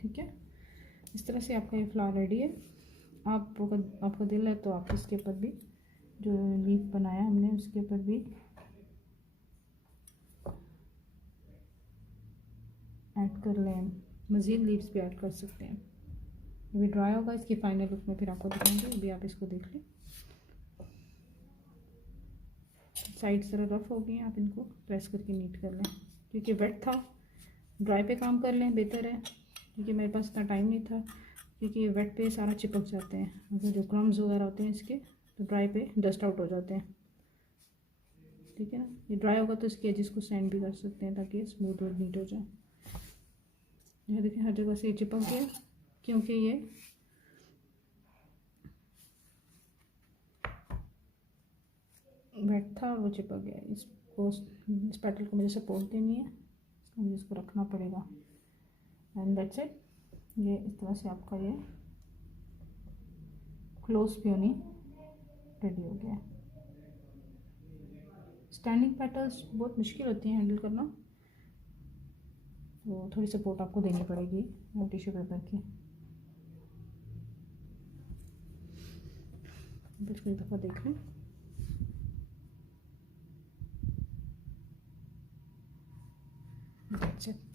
ठीक है, इस तरह से आपका ये फ्लावर रेडी है। आपका दिल है तो आप इसके ऊपर भी जो लीफ बनाया हमने उसके ऊपर भी ऐड कर लें, मज़ीद लीव्स भी ऐड कर सकते हैं। अभी ड्राई होगा, इसकी फाइनल लुक में फिर आपको दिखाएंगे। अभी आप इसको देख लें। साइड ज़रा रफ हो गई हैं, आप इनको प्रेस करके नीट कर लें। क्योंकि वेट था, ड्राई पे काम कर लें बेहतर है, क्योंकि मेरे पास इतना टाइम नहीं था। क्योंकि वेट पे सारा चिपक जाते हैं, अगर जो क्रम्स वगैरह होते हैं इसके, तो ड्राई पे डस्ट आउट हो जाते हैं। ठीक है ना, ये ड्राई होगा तो इसके एजेस को सैंड भी कर सकते हैं ताकि स्मूथ और नीट हो जाए। यह देखिए हर जगह से ये चिपक गया, क्योंकि ये वेट था और वो चिपक गया। इस पेटल को मुझे सपोर्ट देनी है, मुझे इसको रखना पड़ेगा। And that's it. ये इस तरह से आपका ये क्लोज पियोनी रेडी हो गया। स्टैंडिंग पेटल्स बहुत मुश्किल होती हैं हैंडल करना, तो थोड़ी सपोर्ट आपको देनी पड़ेगी टिश्यू पेपर की। कुछ दफ़ा देख लें। That's it.